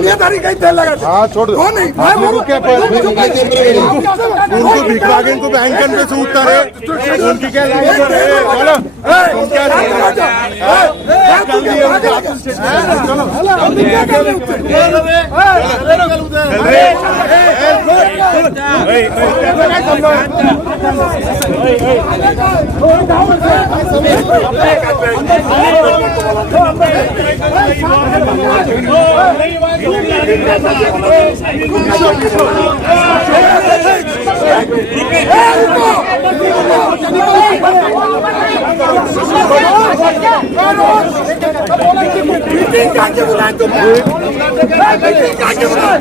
दुनियादारी कहीं तेल लगा। हाँ छोड़ दो। कौन नहीं? रुके पर उनको भिखवागे को बैंकन पे से उतारे उनकी क्या चलो तुम क्या मीटिंग काके बुलाए तुम? मीटिंग काके बुलाए?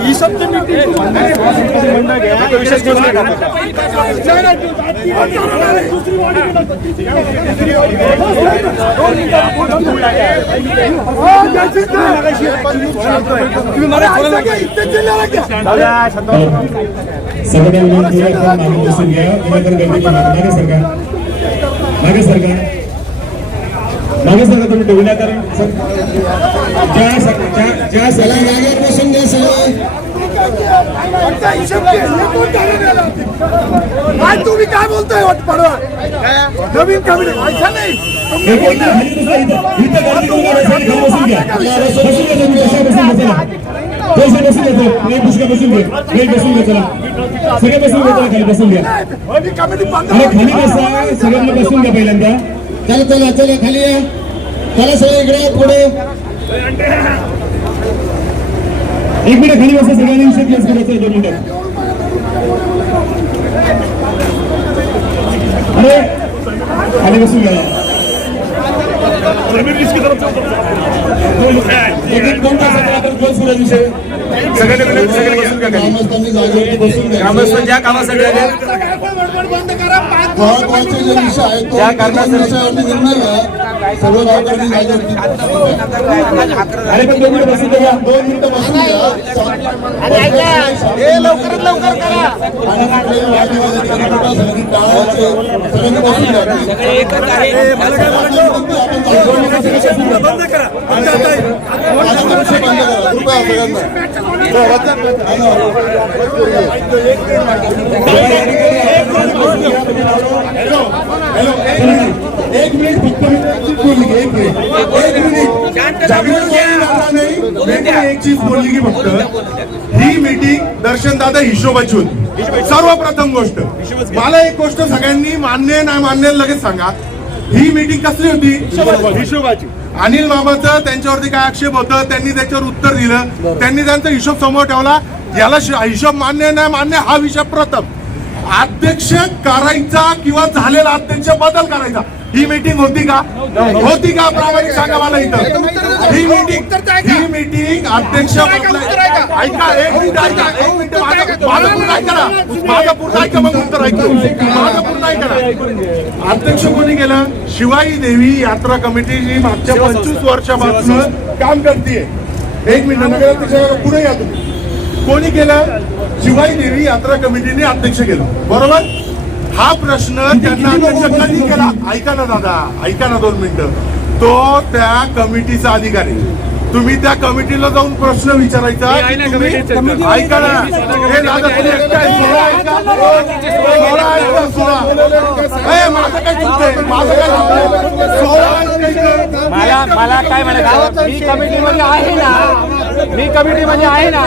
ये सब तो मीटिंग विशेष मागे सरकार तुम्ही डोल्या तर बसून द्या आज तुम्ही काय बोलताय वाट पडवा नवीन कमिटी ऐसा नाही कमिटी खाली बसा सगळ्यांना बसून घ्या पहिल्यांदा चला चला चला खाली या चला सगळे इकडे पुढे एक मिनिट खाली बसा सगळ्यांनी विषय क्लिअर करायचा 2 मिनिटं अरे खाली बसून घ्या ज्या कामासाठी आले महत्वाचे जे विषय आहेत तो विषयावरती निर्णय घ्या सर्व गावकऱ्यांनी जागेवरती अरे पण 2 मिनिटं बसून द्या 2 मिनिटं बसून हे लवकरात लवकर करा आणि कुठलेही वादविवाद सगळ्यांनी टाळायचे सगळ्यांनी बसून घ्या बंद करा विषय बंद करा कृपया एक मिनिट फक्त एक मिनिट एक चीज बोलली की फक्त ही मीटिंग दर्शन दादा हिशोबाची होती सर्वप्रथम गोष्ट मला एक गोष्ट सगळ्यांनी मान्य नाही मान्य लगेच सांगा ही मीटिंग कसली होती हिशोबाची अनिल मामाचं त्यांच्यावरती काय आक्षेप होतं त्यांनी त्याच्यावर उत्तर दिलं त्यांनी त्यांचा हिशोब समोर ठेवला याला हिशोब मान्य नाही मान्य हा विषय प्रथम अध्यक्ष करायचा किंवा झालेला अध्यक्ष बदल करायचा ही मीटिंग होती का प्रामाणिक सांगा मला इथं ही मीटिंग अध्यक्ष ऐका एक मिनिट माझं पूर्ण ऐका मग उत्तर ऐकलं माझं पूर्ण ऐका अध्यक्ष कोणी केलं शिवाई देवी यात्रा कमिटी जी मागच्या 25 वर्षापासून काम करते एक मिनिट नगराध्यक्ष पुढे या तुम्ही कोणी केलं शिवाई देवी यात्रा कमिटीने अध्यक्ष केलं बरोबर हा प्रश्न त्यांना अध्यक्ष कधी केला ऐका ना दादा ऐका ना 2 मिनिटं तो त्या कमिटीचा अधिकारी तुम्ही त्या कमिटीला जाऊन प्रश्न विचारायचा ऐका ना हे दादा माझं काय चुकतंय मला काय म्हणायचं मी कमिटीमध्ये आहे ना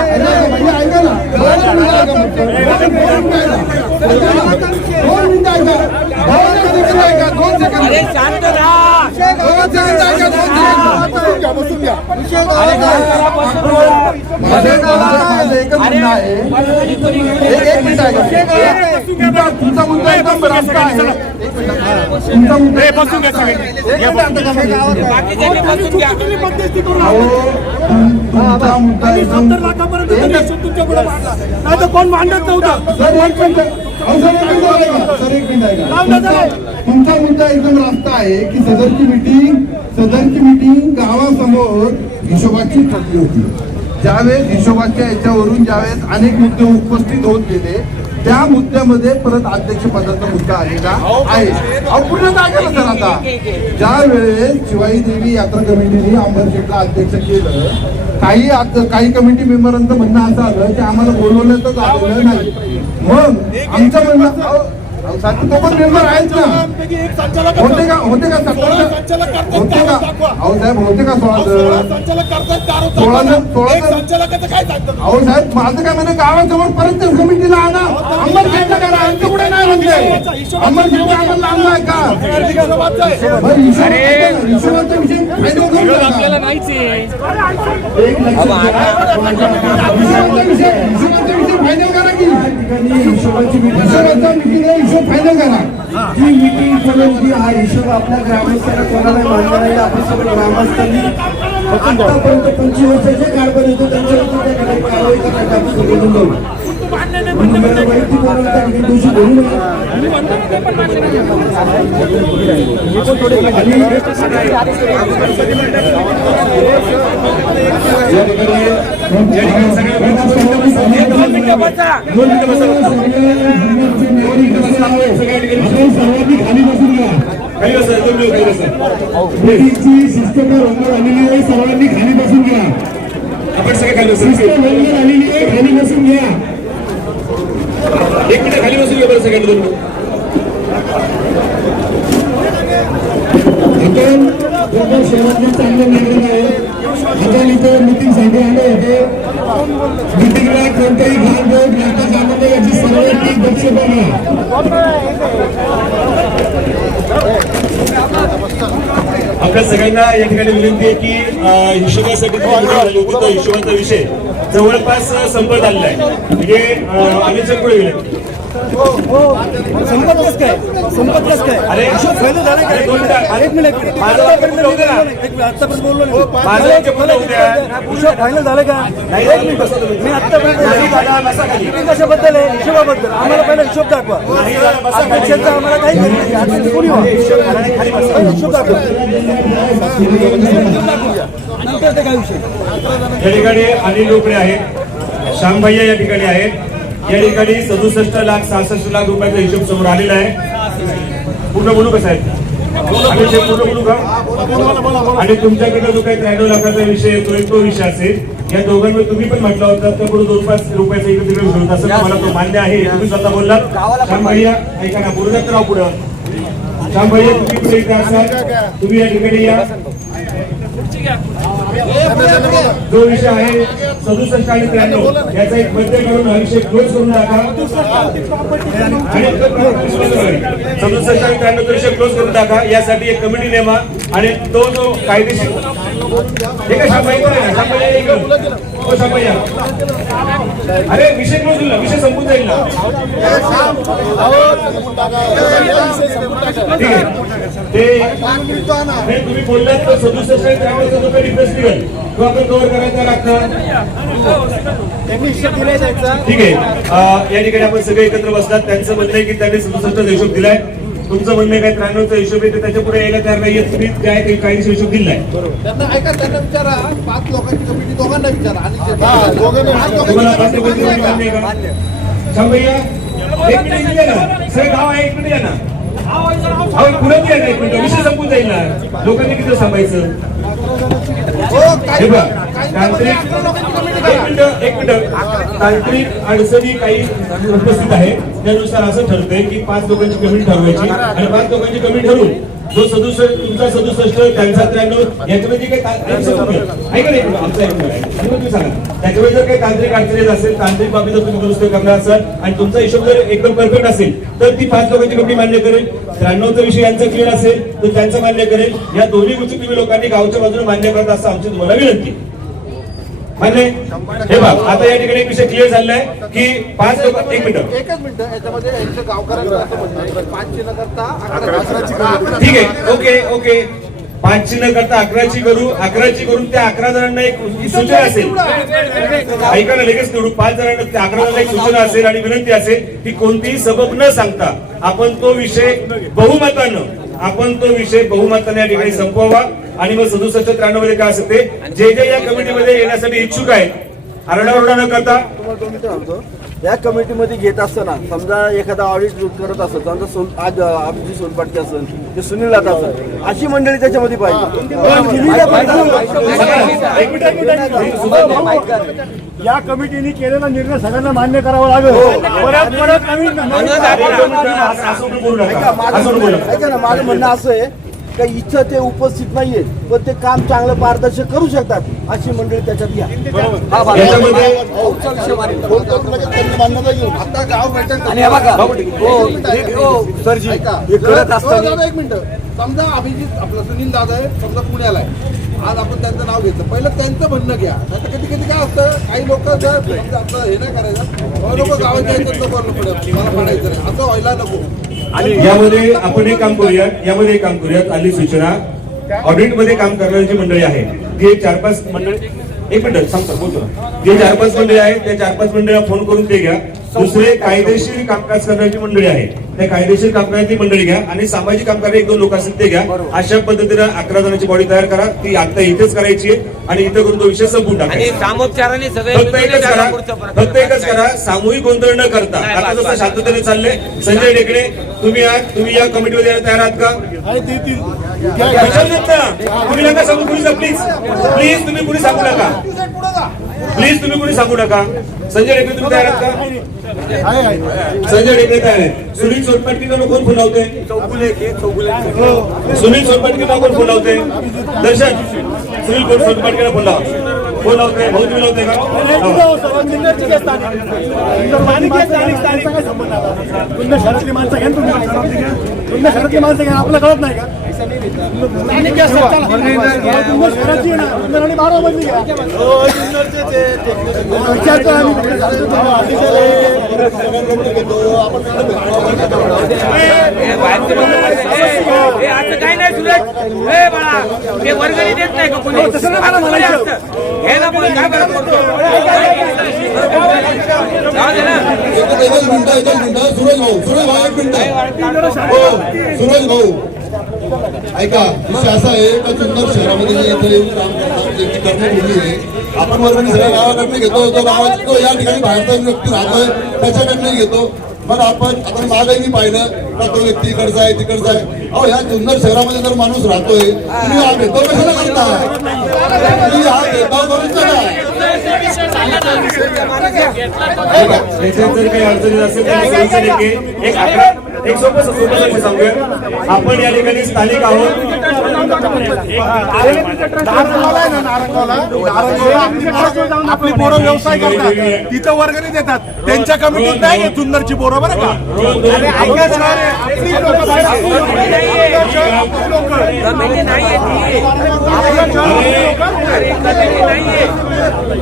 शांत तुमचा मुद्दा एकदम रास्त आहे कोण मांडत नव्हतं तुमचा मुद्दा एकदम रास्त आहे की सदरची मीटिंग गावासमोर हिशोबाची ठरली होती ज्यावेळेस हिशोबाच्या याच्यावरून ज्यावेळेस अनेक मुद्दे उपस्थित होत गेले त्या मुद्द्यामध्ये परत अध्यक्ष पदाचा मुद्दा आलेला आहे. पूर्ण जागेला सर आता ज्या वेळेस शिवाई देवी यात्रा कमिटीने अंबरशेठला अध्यक्ष केलं, काही कमिटी मेंबरांचं म्हणणं असं आलं की आम्हाला बोलवण्याचं आलेलं नाही. मग आमचं म्हणणं तो पण मेंबर आहेच ना, होते का होते का होते का अहो साहेब होते का 16 अहो साहेब माझं काय म्हणे गावासमोर परत कमिटीला आणा, अंबरशेठला करा, आमचं कुठे नाही म्हणते अंबरशेठला आम्हाला आणलाय का? हिशोबाचा विषय आपल्याला नाहीच आहे. फायनल करा की हिशोबाची मीटिंग फायनल करा. जी मीटिंग बोलवली हा हिशोब आपल्या ग्रामस्थांना कोणाला मान्य नाही. आपण सगळे ग्रामस्थांनी आतापर्यंत 25 वर्षाचे कारभार येतो त्यांच्यावर त्याकडे कारवाई करण्यात आपण बोलून जाऊ. वैयक्तिक बोलून त्या दिवशी बोलू नये. सर्वांनी खाली बसून घ्या. मीटिंगची सिस्टम रंगवर आलेली आहे, सर्वांनी खाली बसून घ्या. आपण सगळे खाली सिस्टम रंगवर आलेली आहे, खाली बसून घ्या. एक मिनिट खाली बसून घ्या बरं सगळ्यांनी. आपण शहरातले चांगले निर्णय आहे. आपण इथं मीटिंगसाठी आले होते. मीटिंगला कोणताही घालबोट नाटक झालं नाही याची सर्वांनी दक्षता घ्या. आपल्या सगळ्यांना या ठिकाणी विनंती आहे की हिशोबासाठी हिशोबाचा विषय जवळपास संपत आलेला आहे. म्हणजे आम्ही पुढे गेले संपत कसं काय अरे फायनल झाले का? एक मिनिट आतापर्यंत बोललो नाही. फायनल झालं का? मी आतापर्यंत कशाबद्दल आहे? हिशोबाबद्दल. आम्हाला पहिला हिशोब दाखवा. अध्यक्षांचा आम्हाला काही नाही. कोणी हिशोब दाखवा नंतर ते काय विषय. या ठिकाणी अनिल रोकडे आहेत, श्यामभैया या ठिकाणी आहेत. या ठिकाणी 67,66,00,000 रुपयाचा हिशोब समोर आलेला आहे. पूर्ण बोलू कसं आहे आम्ही ते पूर्ण बोलू का? आणि तुमच्याकडे जो काही 93 लाखाचा विषय येतोय तो विषय असेल. या दोघांमध्ये तुम्ही पण म्हटलं होतं तर पुढे 2-5 रुपयाचा इकडे तिकडे होत असं मला तो मान्य आहे. तुम्ही स्वतः बोललात. श्यामभैया ऐका ना, बोलत राव पुढं. श्यामभैया तुम्ही पुढे इथे असाल, तुम्ही या ठिकाणी या. जो विषय आहे 67 आणि 93 याचा एक मध्य करून हा विषय क्लोज करून टाका. आणि 67 आणि 93 विषय क्लोज करून टाका. यासाठी एक कमिटी नेमा आणि तो जो कायदेशीर हे काय शांभैया अरे विषय क्लोज होईल ना, विषय संपून जाईल ना. ठीक आहे ते तुम्ही बोललात तर 67 आणि 93 जो काही डिफरन्स निघेल तो आपण कव्हर करायचा लागतं. ठीक आहे. या ठिकाणी आपण सगळे एकत्र बसलात. त्यांचं म्हणणं आहे की त्यांनी 67चा हिशोब दिलाय. तुमचं म्हणणं काय 93चा हिशोब आहे त्याच्या पुढे यायला तयार नाहीये. तुम्ही काय काही काहीचा हिशोब दिलाय. त्यांना ऐका, त्यांना विचारा. 5 लोकांची कमिटी दोघांना विचारा. तुम्हाला 5 लोकांची कमिटी मान्य आहे का? शांभैया एक मिनिट दिले ना, सगळे गाव आहे, एक मिनिट या ना. पुढे द्या ना, एक मिनिट विषय संपून जाईल ना. लोकांनी किती सांभाळायचं. एक मिनिट तांत्रिक अडचणी काही उपस्थित आहे. त्यानुसार असं ठरतंय की 5 लोकांची कमिटी ठरवायची आणि 5 लोकांची कमिटी ठरवून जो 67 तुमचा 67 त्यांचा 93 याच्यामध्ये काही ऐका नाही आमचा तुम्ही सांगा त्याच्यामध्ये जर काही तांत्रिक अडचणी असेल, तांत्रिक बाबी जर तुम्ही दुरुस्त करणार असाल आणि तुमचा हिशोब जर एकदम परफेक्ट असेल तर ती 5 लोकांची कमिटी मान्य करेल. 93चा विषय यांचा क्लिअर असेल तर त्यांचा मान्य करेल. या दोन्ही गोष्टी तुम्ही लोकांनी गावच्या बाजूने मान्य करत असं आमची तुम्हाला विनंती. मान्य हे बघ आता या ठिकाणी विषय क्लिअर झालाय की 5 लोक. एक मिनिट याच्यामध्ये यांच्या गावकऱ्यांचं असं म्हणणं आहे की 5 न करता 11 ठीक आहे. ओके 5ची न करता 11ची करू. 11ची करून त्या 11 जणांना एक सूचना असेल. ऐका ना, लगेच निवडू. 5 जणांना त्या 11 जणांना एक सूचना असेल आणि विनंती असेल की कोणतीही सबब न सांगता आपण तो विषय बहुमताने या ठिकाणी संपवावा. आणि मग 67-93 मध्ये काय असेल ते जे या कमिटीमध्ये येण्यासाठी इच्छुक आहेत आरडाओरडा न करता या कमिटीमध्ये घेत असताना समजा एखादा ऑडिट करत असत, समजा आज अभिजित सोनपाटके असेल ते सुनील दादा असेल, अशी मंडळी त्याच्यामध्ये पाहिजे. या कमिटीने केलेला निर्णय सगळ्यांना मान्य करावा लागेल. परत परत नवीन असं बोलू नका, असं बोलू नका. ऐका ना, माझं म्हणणं असं आहे का इथं ते उपस्थित नाहीये पण ते काम चांगलं पारदर्शक करू शकतात, अशी मंडळी त्याच्यात घ्या. याच्यामध्ये मान्यता घेऊन आता गाव बैठक आणि हे बघा, सरजी हे करत असताना एक मिनिट, समजा अभिजित आपला सुनील दादा आहे, समजा पुण्याला आहे, आज आपण त्यांचं नाव घेतलं, पहिलं त्यांचं म्हणणं घ्या. आता कधी कधी काय असतं, काही लोक आपलं हे नाही करायचं, लोक गावाच्या याच्यात मला पडायचं नाही, असं व्हायला नको. आणि यामध्ये आपण एक काम करूयात, यामध्ये एक काम करूयात. आली सूचना, ऑडिट मध्ये काम करणारी मंडळी आहे ती एक 4-5 मंडळी, एक मिनिट सांगतो बोलतो ना, जे 4-5 मंडळी आहेत त्या 4-5 मंडळीला फोन करून ते घ्या. दुसरे कायदेशीर कामकाज करणारी मंडळी आहे त्या कायदेशीर काम करणारी मंडळी घ्या आणि सामाजिक काम करणारे 1-2 लोक असतील ते घ्या. अशा पद्धतीने 11 जणांची बॉडी तयार करा. ती आता इथेच करायची आहे आणि इथं करून तो विषय संपून टाका. आणि सामोपचाराने सगळे फक्त एकच करा, सामूहिक गोंधळ न करता. आता जसं शांततेने चाललंय. संजय ढेकणे तुम्ही या कमिटीमध्ये यायला तयार आहात का? तुम्ही नका सांगू कुणी, प्लीज तुम्ही कुणी सांगू नका, प्लीज तुम्ही कुणी सांगू नका. संजय ढेकणे तुम्ही तयार आहात का? संजय ढेकणे तयार आहे. सुनील सोनपाटकीला कोण फोन लावते? सुनील सोनपाटकीला कोण फोन लावते? दर्शन सुनील सोनपाटकीला फोन लावते. भाऊ तुम्ही लावते का? शहरातली माणसं घ्या, तुम्ही शहरातली माणसं घ्या, आपलं कळत नाही का? असं काही नाही सुरज, हे बाळा ते वर्गणी देत नाही का कोणी? हे ना पण काय करत पडतो? एकच मिनिट, सुरेश भाऊ एक मिनिट. सुरेश भाऊ ऐका, विषय असा आहे का जुन्नर शहरामध्ये इथे येऊन काम कर्मभूमी आहे. आपण वर्गणी सगळ्या गावाकडनं घेतो, जो गावात तो या ठिकाणी बाहेरचा व्यक्ती राहतोय त्याच्याकडनं घेतो. मग आपण मागही पाहिलं का तो व्यक्ती इकडचा आहे तिकडचा आहे. अहो या जुन्नर शहरामध्ये जर माणूस राहतोय, तुम्ही हा भेदभाव कशाला करता? तुम्ही हा भेदभाव करूच नका. त्याच्यात जर काही अडचणी असेल तर एक सोपं सांगूया. आपण या ठिकाणी स्थानिक आहोत. आपली पोरं व्यवसाय करतात, तिथं वर्गणी देतात, त्यांच्या कमिटीत नाही घेत जुन्नरची पोरं, बरं का?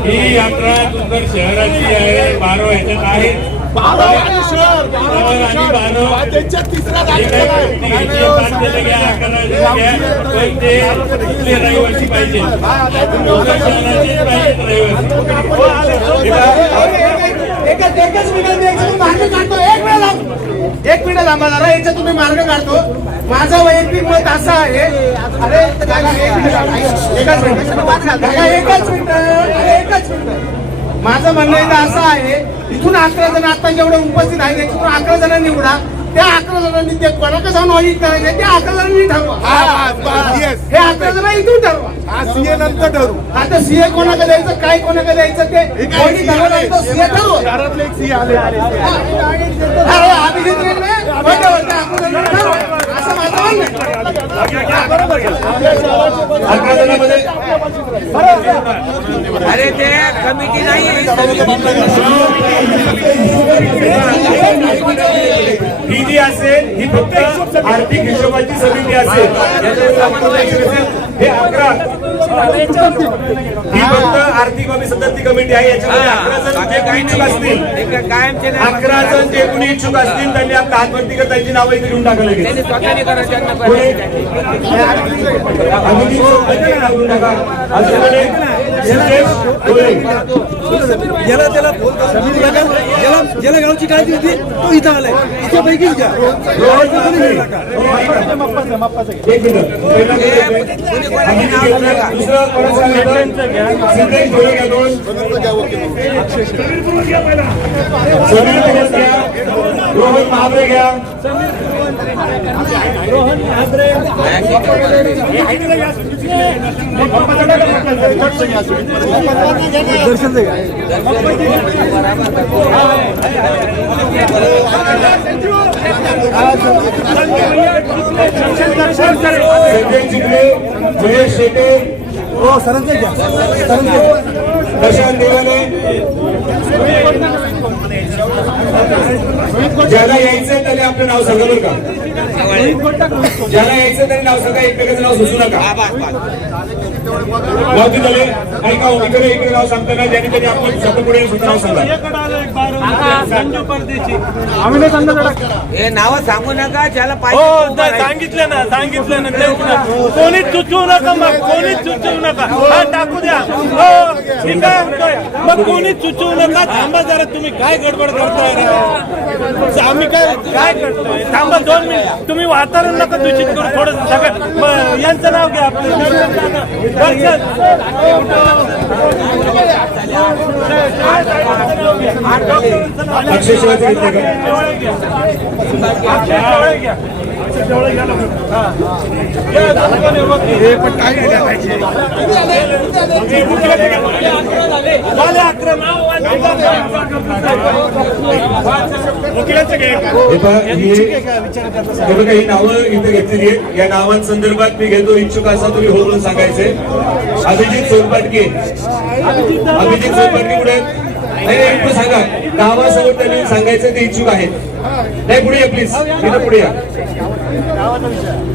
ही यात्रा जुन्नर शहराची आहे. 12 ह्याच्यात आहे. रहिवासी पाहिजे. एक मिनिट थांबा जरा, याच्यात तुम्ही मार्ग काढतो. माझं वैयक्तिक मत असं आहे, अरे एकच मिनिट, माझं म्हणणं असं आहे, इथून 11 जण आता जेवढे उपस्थित आहेत त्याच्यातून 11 जणांनी निवडा. त्या 11 जणांनी ते कोणाकडे जाऊन ऑडिट करायचे त्या 11 जणांनी ठरवा. हे 11 जण इथून ठरवा. सीए नंतर ठरू. आता सीए कोणाकडे द्यायचं, काय कोणाकडे द्यायचं ते ऑडिट ठरवलं, सीए ठरवा. घरातले एक सीए आले. अभिजित रेड्डी असं माझं म्हणणं. अरे ते कमिटी नाही. ही जी असेल ही फक्त आर्थिक हिशोबाची समिती असेल. हे 11 ही फक्त आर्थिक बाबी सदस्य कमिटी आहे. याच्यामध्ये 11 जण जे काही इच्छुक असतील, 11 जण जे कोणी इच्छुक असतील त्यांनी आपल्या हातवरती त्यांची नावं इथे घेऊन टाकायला लागेल. स्वतःने करायचं अभिजित सोनपाटके नाव घेऊन टाका. असं ज्याला गावची काळजी होती तो इथं आलाय, इथे पैकीच घ्या. एक मिनिट. दुसरं कोणाचं आहे? सिद्धेश ढोले घ्या दोन. समीर पुरुष घ्या. रोहन महाबरे घ्या. दर्शन दे. संजय चिखले, महेश शेटे, हो सरांचं घ्या. प्रशांत देवाने. ज्याला यायचंय त्याने आपलं नाव सांगा बरं का. ज्याला यायचं त्याने नाव सांगा, एकमेकाचं नाव सुचू नका. गावठी झाले ऐका, इकडे नाव सांगताना ज्याने त्यांनी आपण स्वतः पुढे स्वतः नाव सांगा. हे नाव सांगू नका, ज्याला हो पाहिजे सांगितलं ना कोणीच सुचवू नका, मग कोणीच सुचवू नका. हा टाकू द्या. हो ठीक आहे, मग कोणीच सुचवू नका. थांबा जरा, तुम्ही काय गडबड करताय रे? आम्ही काय करतोय? थांबा 2 मिनिट. तुम्ही वातावरण नका दूषित करू. थोडं सगळं यांचं नाव घ्या आपलं. दर्शन. अक्षय शिवाजी घेतले का? ही नावं इथे घेतलेली आहेत. या नावांसंदर्भात मी घेतो, इच्छुक असा तुम्ही हो म्हणून सांगायचे. अभिजित सोनपाटके. अभिजित सोनपाटके पुढे नाही सांगा, गावासमोर त्यांनी सांगायचं ते इच्छुक आहेत. नाही पुढे या प्लीज, इथं पुढे या.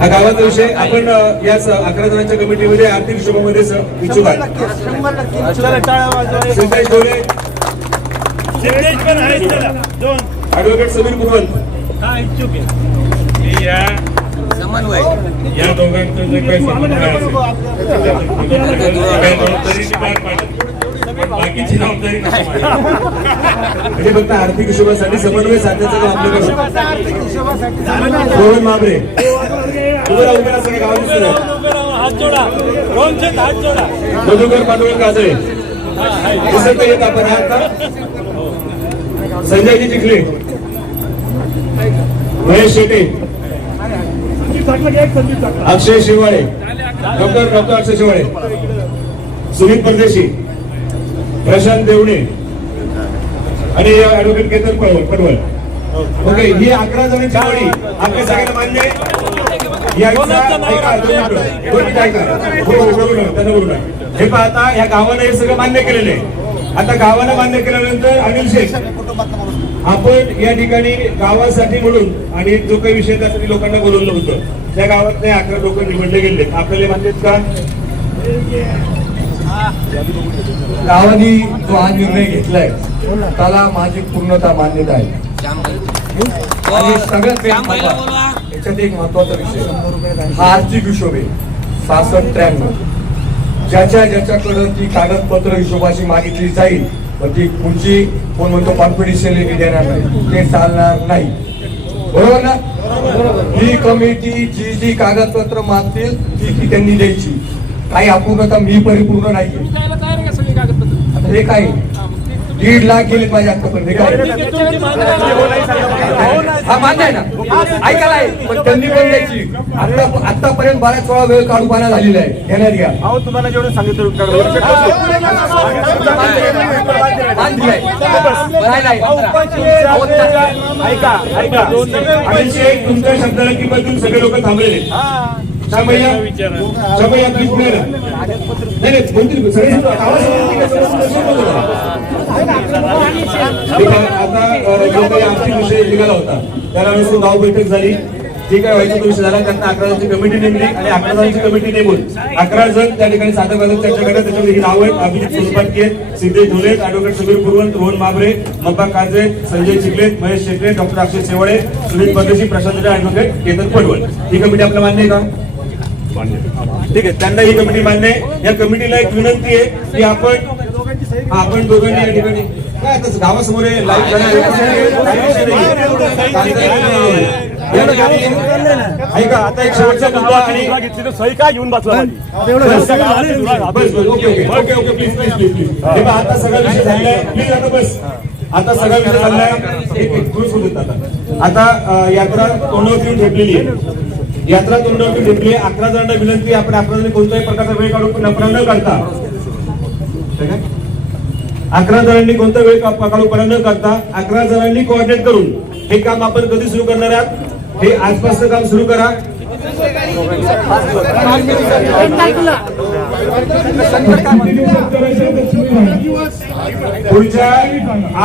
हा गावाचा विषय. आपण या 11 जणांच्या कमिटीमध्ये आर्थिक हिशोबामध्ये इच्छुक आहे. सिद्धेश ढोले, ऍडव्होकेट समीर पुरवंत. समन्वय. या दोघांचं जे काही बाकीची जबाबदारी म्हणजे फक्त आर्थिक हिशोबासाठी समन्वय साधण्याचं काम आपल्याकडे. रोहन महाबरे उभे सगळे गावात हात जोडा. हात जोडा. मधुकर पांडुरंग काजळे दिसत येत आपण आता. संजयजी चिखले, महेश शेटे, अक्षय शिवाळे, डॉक्टर अक्षय शिवाळे, सुनील परदेशी, प्रशांत देवणे आणि ऍडव्होकेट केतन पडवळ. ओके, ही 11 जणांची जोडी आपल्या सगळ्यांना मान्य आहे. हे पाहता या गावानं हे सगळं मान्य केलेलं आहे. आता गावानं मान्य केल्यानंतर अनिल शेख, आपण या ठिकाणी गावासाठी म्हणून आणि जो काही विषय त्यासाठी लोकांना बोलवलं होतं, त्या गावातले 11 लोक निवडले गेले. आपल्याला मान्य आहेत का? गावाने जो हा निर्णय घेतलाय त्याला माझी पूर्णतः मान्यता आहे. आणि सगळ्यात याच्यात एक महत्वाचा विषय हा आर्थिक हिशोब आहे. 66-93 ज्याच्याकडे ती कागदपत्र हिशोबाची मागितली जाईल, पण ती पुढची कोण म्हणतो कॉन्फिडेन्शियलिटी देणार नाही, ते चालणार नाही. बरोबर ना? ही कमिटी जी कागदपत्र मागतील ती त्यांनी द्यायची. काही अपूर्णता मी परिपूर्ण नाही. आता हे काय 1.5 लाख गेले पाहिजे आतापर्यंत. हा मान्य आहे ना, ऐकायला आहे, पण त्यांनी पण द्यायची. आतापर्यंत बऱ्याच वेळा वेळ काढून पाहण्यात झालेला आहे. घेण्यात घ्या. तुम्हाला जेवढं सांगितलं तुमच्या शब्दाला किंमत देऊन सगळे लोक थांबलेले. आता जो काही आर्थिक विषय निघाला होता त्याला गाव बैठक झाली. जे काय व्हायचा तो विषय झाला. त्यांना 11 जणांची कमिटी नेमली आणि 11 जणांची कमिटी नेमून 11 जण त्या ठिकाणी साधं बाजू चर्चा करतात. त्याच्यामध्ये ही नाव आहेत: अभिजित सोनपाटके, सिद्धेश ढोले, ऍडव्होकेट समीर पुरवंत, रोहन महाबरे, मब्बा काजळे, संजय चिखले, महेश शेटे, डॉक्टर अक्षय शेवाळे, सुनील परदेशी, प्रशांत ऍडव्होकेट केतन पडवळ. ही कमिटी आपल्याला मान्य आहे का? ठीक आहे, त्यांना ही कमिटी मान्य आहे. या कमिटीला एक विनंती आहे की आपण दोघांनी या ठिकाणी काय आता गावासमोर लाईव्ह ऐका. आता एक शेवटचा मुद्दा आणि सही काय घेऊन बसला ओके प्लीज आता सगळा विषय झालाय. प्लीज आता बस, आता सगळा विषय झालाय. एक थोडं सोडून आता यात्रा तोंडावरती येऊन ठेपलेली आहे. यात्रा तोंडावरती ठेपली आहे. 11 जणांना विनंती, आपण 11 जणांनी कोणत्याही प्रकारचा वेळ काढून न काढता 11 जणांनी कोणता वेळ काढूपणा न करता 11 जणांनी कोऑर्डिनेट करून हे काम आपण कधी सुरू करणार आहात, हे आजपासून काम सुरू करा. पुढच्या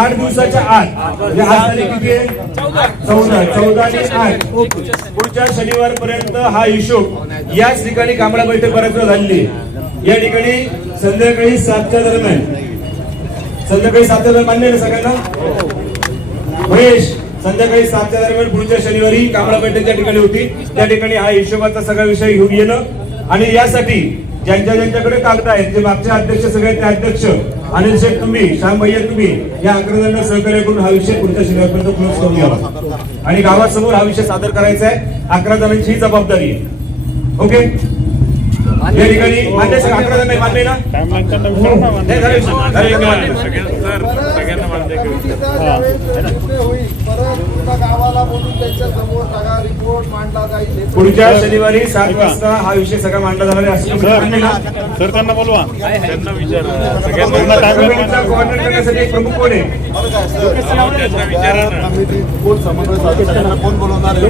8 दिवसाच्या आत, म्हणजे आज तारीख किती आहे? 14 आणि 8 पुढच्या शनिवारपर्यंत हा हिशोब याच ठिकाणी कांबळा बैठक बऱ्याच वेळा झालेली आहे. या ठिकाणी संध्याकाळी 7च्या दरम्यान मान्य आहे ना सगळ्यांना? महेश, संध्याकाळी 7च्या दरम्यान पुढच्या शनिवारी कांबळा बैठक ज्या ठिकाणी होती त्या ठिकाणी हा हिशोबाचा सगळा विषय घेऊन येणं आणि यासाठी ज्यांच्याकडे कागद आहेत, जे मागचे अध्यक्ष सगळे ते अध्यक्ष अनिल शेठ तुम्ही, श्याम भैया तुम्ही या 11 जणांना सहकार्य करून हा विषय पुढच्या शनिवारपर्यंत क्लोज करून घ्यावा आणि गावासमोर हा विषय सादर करायचा आहे. 11 जणांची ही जबाबदारी आहे. ओके, या ठिकाणी मान्य 11 जण मान्य ना? गावाला बोलून त्यांच्या समोर सगळा रिपोर्ट मांडला जाईल. पुढच्या शनिवारी 7 वाजता हा विषय सगळा मांडला जाणार आहे. सर त्यांना बोलवा, त्यांना विचारा. कोऑर्डिनेट करण्यासाठी एक प्रमुख कोण आहे? कोण समन्वय साधणार, कोण बोलवणार आहे?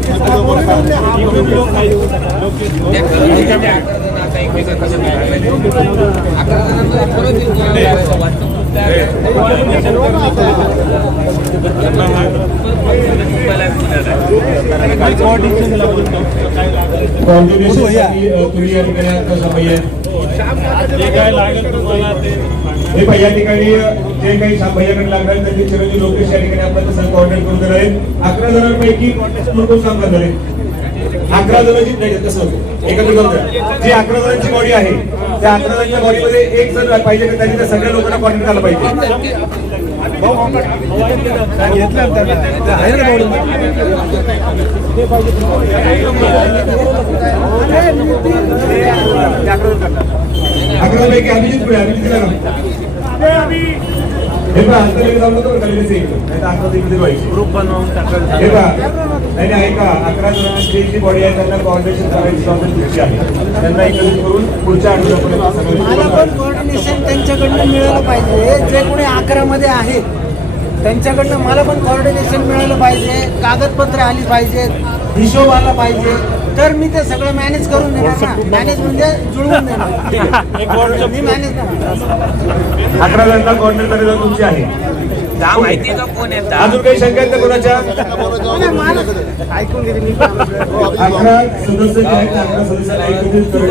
हे या ठिकाणी जे काही भैयाकडे लागणार त्यांचे चिरंजीव लोकेश या ठिकाणी आपल्याला सगळं कोऑर्डिनेट करून देणार आहेत. 11 जणांपैकी कोण काम करणार आहे? 11 जणांची नाही कसं एकत्र जाऊन जी 11 जणांची बॉडी आहे त्या 11 जणांच्या बॉडीमध्ये एक जण पाहिजे की त्यांनी त्या सगळ्या लोकांना कॉर्डिनेट करायला पाहिजे. पैकी अभिजित पुढे अभिजित हे पहा अंतर्गत जाऊ नको ग्रुप बनवून हे पहा नाही ऐका 11 जणांची बॉडी आहे त्यांना कोऑर्डिनेशन करायची जबाबदारी आहे. त्यांना एकत्रित करून पुढच्या आठवड्यापर्यंत मला पण कोऑर्डिनेशन त्यांच्याकडनं मिळालं पाहिजे. जे कोणी 11 मध्ये आहेत त्यांच्याकडनं मला पण कोऑर्डिनेशन मिळालं पाहिजे, कागदपत्र आली पाहिजेत, हिशोब आला पाहिजे, तर मी ते सगळं मॅनेज करून देणार ना. मॅनेज म्हणजे जुळवून देणार. मी मॅनेज करणार. 11 जणांना कोऑर्डिनेट करायला तुमची आहे. माहिती का कोण येतात? अजून काही शंका आहेत कोणाच्या? ऐकून घेते मी. 11 सदस्य जे आहेत 11 सदस्यांना एकत्रित करून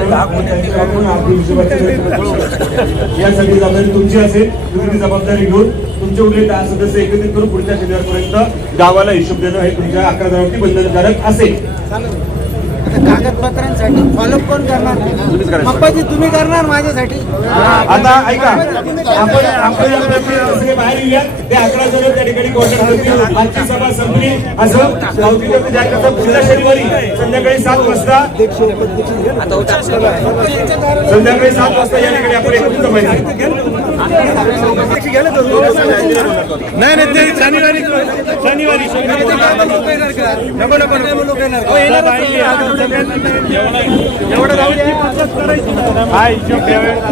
यासाठी जबाबदारी तुमची असेल. तुम्ही ती जबाबदारी घेऊन तुमचे उरलेले 10 सदस्य एकत्रित करून पुढच्या शनिवारपर्यंत गावाला हिशोब देणं हे तुमच्या 11 जणांवरती बंधनकारक असेल. कागदपत्रांसाठी फॉलोअप कोण करणार? पप्पाजी तुम्ही करणार माझ्यासाठी? आता ऐका, आपण सगळे बाहेर येऊया. ते 11 जण त्या ठिकाणी कोऑर्डिनेट करतील. आजची सभा संपली असं गावकीवरती जाहीर करतात. पुढच्या शनिवारी संध्याकाळी 7 वाजता संध्याकाळी 7 वाजता या ठिकाणी आपण एकत्रित जमायचं. नाही नाही ते शनिवारी एवढं जाऊ दे. हा हिशोब ठेवायचा.